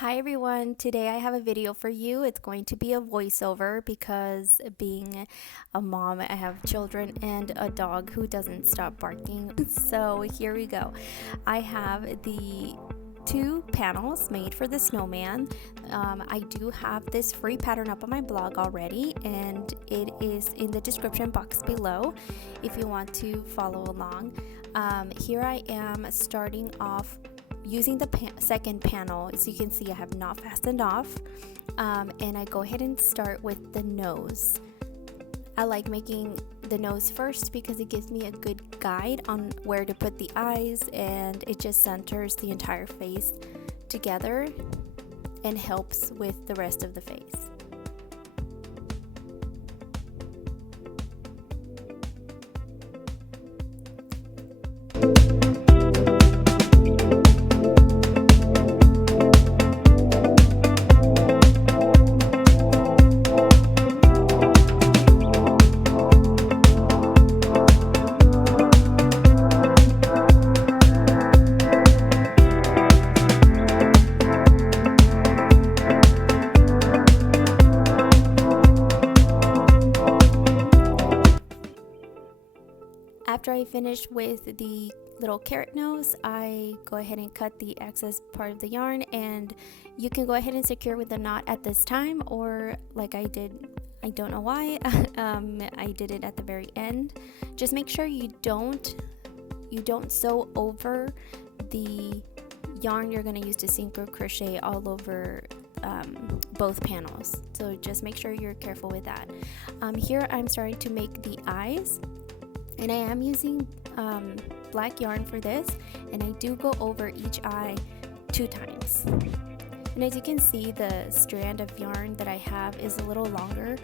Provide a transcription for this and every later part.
Hi everyone, today I have a video for you. It's going to be a voiceover because being a mom, I have children and a dog who doesn't stop barking. So here we go. I have the two panels made for the snowman. I do have this free pattern up on my blog already, and it is in the description box below if you want to follow along. Here I am starting off using the second panel. As you can see, I have not fastened off, and I go ahead and start with the nose. I like making the nose first because it gives me a good guide on where to put the eyes, and it just centers the entire face together and helps with the rest of the face. After I finish with the little carrot nose, I go ahead and cut the excess part of the yarn, and you can go ahead and secure with a knot at this time, or like I did, I don't know why, I did it at the very end. Just make sure you don't sew over the yarn you're going to use to synchro crochet all over both panels. So just make sure you're careful with that. Here I'm starting to make the eyes. And I am using black yarn for this, and I do go over each eye 2 times. And as you can see, the strand of yarn that I have is a little longer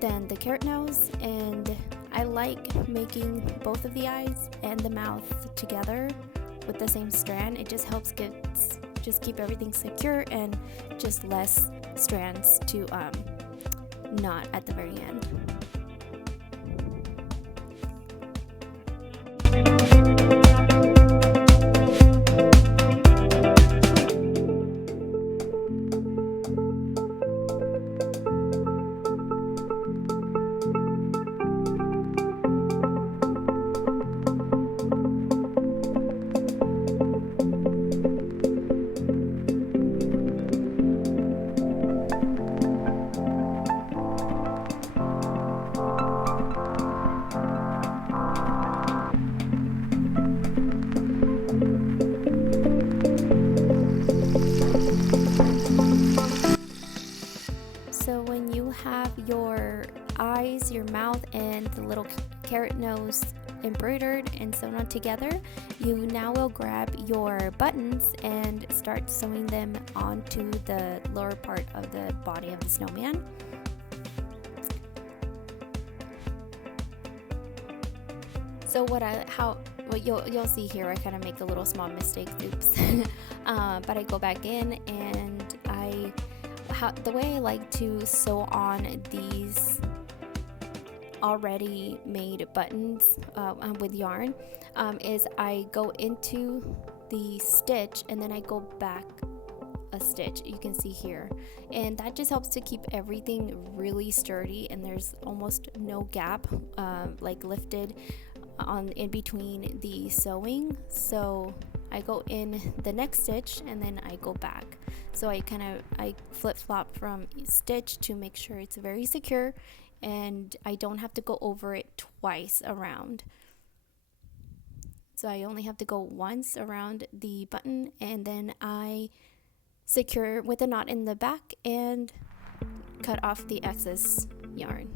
than the carrot nose, and I like making both of the eyes and the mouth together with the same strand. It just helps keep everything secure and just less strands to knot at the very end. So when you have your eyes, your mouth, and the little carrot nose embroidered and sewn on together, you now will grab your buttons and start sewing them onto the lower part of the body of the snowman. So what you'll see here, I kind of make a little small mistake, oops. But I go back in, and the way I like to sew on these already made buttons with yarn is I go into the stitch and then I go back a stitch, you can see here, and that just helps to keep everything really sturdy, and there's almost no gap like lifted in between the sewing. So I go in the next stitch and then I go back. So I flip-flop from stitch to make sure it's very secure, and I don't have to go over it twice around. So I only have to go once around the button, and then I secure with a knot in the back and cut off the excess yarn.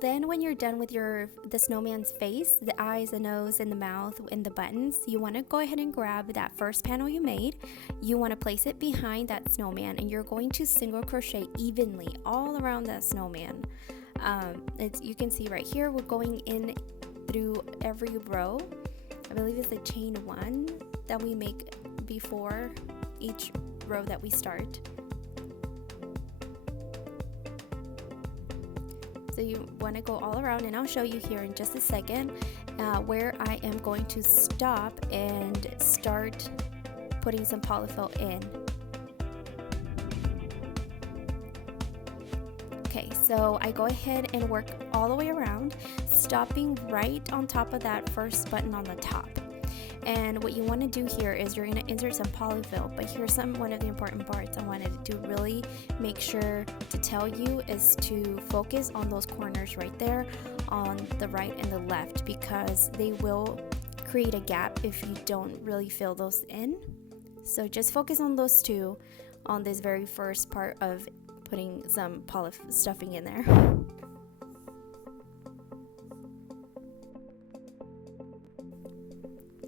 then when you're done with the snowman's face, the eyes, the nose, and the mouth, and the buttons, you want to go ahead and grab that first panel you made. You want to place it behind that snowman, and you're going to single crochet evenly all around that snowman. You can see right here, we're going in through every row. I believe it's the chain 1 that we make before each row that we start. So you want to go all around, and I'll show you here in just a second where I am going to stop and start putting some polyfill in. Okay, so I go ahead and work all the way around, stopping right on top of that first button on the top. And what you want to do here is you're going to insert some polyfill, but here's one of the important parts I wanted to really make sure to tell you is to focus on those corners right there on the right and the left, because they will create a gap if you don't really fill those in. So just focus on those two on this very first part of putting some stuffing in there.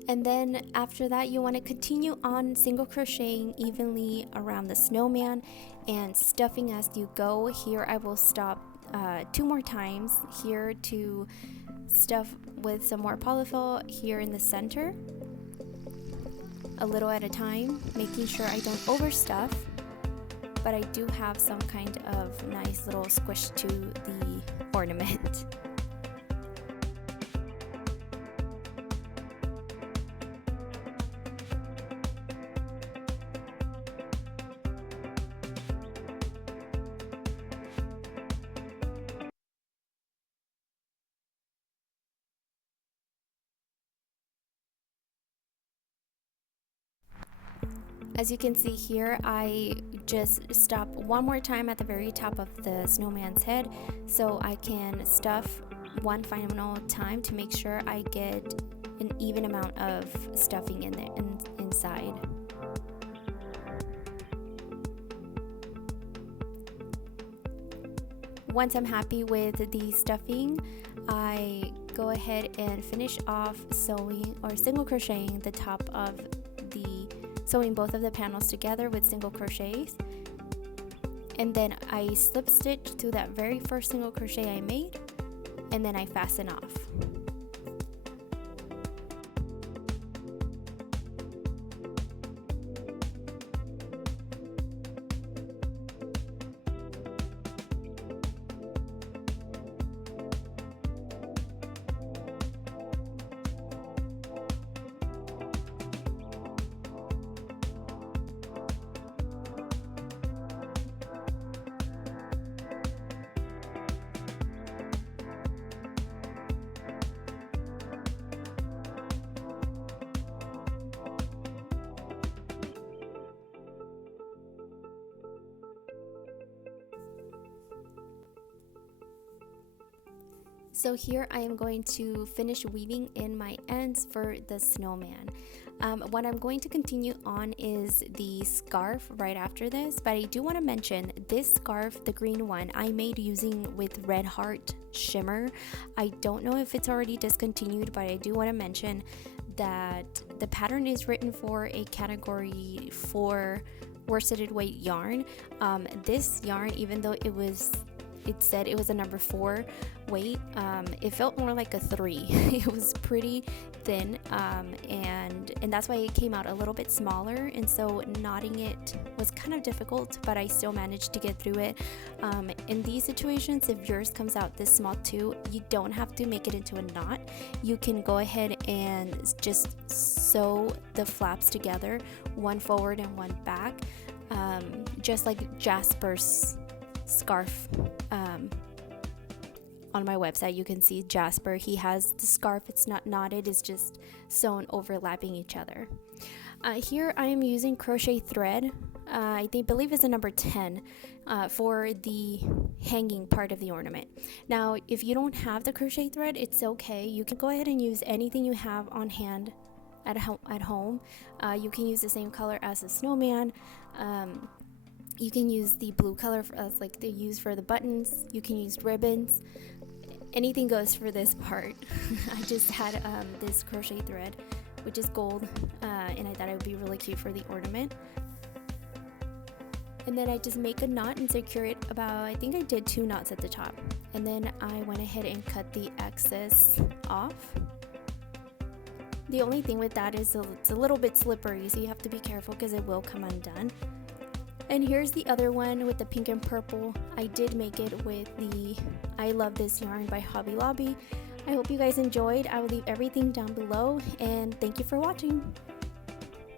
And then after that, you want to continue on single crocheting evenly around the snowman and stuffing as you go. Here I will stop 2 more times here to stuff with some more polyfill here in the center, a little at a time, making sure I don't overstuff, but I do have some kind of nice little squish to the ornament. As you can see here, I just stop one more time at the very top of the snowman's head so I can stuff one final time to make sure I get an even amount of stuffing in there inside. Once I'm happy with the stuffing, I go ahead and finish off sewing or single crocheting the top of sewing both of the panels together with single crochets, and then I slip stitch to that very first single crochet I made, and then I fasten off. So here I am going to finish weaving in my ends for the snowman. What I'm going to continue on is the scarf right after this, but I do want to mention this scarf, the green one, I made using with Red Heart shimmer. I don't know if it's already discontinued, but I do want to mention that the pattern is written for a category 4 worsted weight yarn. This yarn, even though it said it was a number 4 weight, it felt more like a 3. It was pretty thin, and that's why it came out a little bit smaller, and so knotting it was kind of difficult, but I still managed to get through it. In these situations, if yours comes out this small too, you don't have to make it into a knot. You can go ahead and just sew the flaps together, one forward and one back, just like Jasper's scarf. On my website you can see Jasper, he has the scarf, it's not knotted, it's just sewn overlapping each other. Here I am using crochet thread, I believe it's a number 10 for the hanging part of the ornament. Now if you don't have the crochet thread, it's okay, you can go ahead and use anything you have on hand at home. You can use the same color as the snowman. You can use the blue color like they use for the buttons. You can use ribbons. anything goes for this part. I just had this crochet thread, which is gold, and I thought it would be really cute for the ornament. And then I just make a knot and secure it about, I think I did 2 knots at the top. And then I went ahead and cut the excess off. The only thing with that is it's a little bit slippery, so you have to be careful because it will come undone. And here's the other one with the pink and purple. I did make it with the I Love This Yarn by Hobby Lobby. I hope you guys enjoyed. I will leave everything down below, and thank you for watching.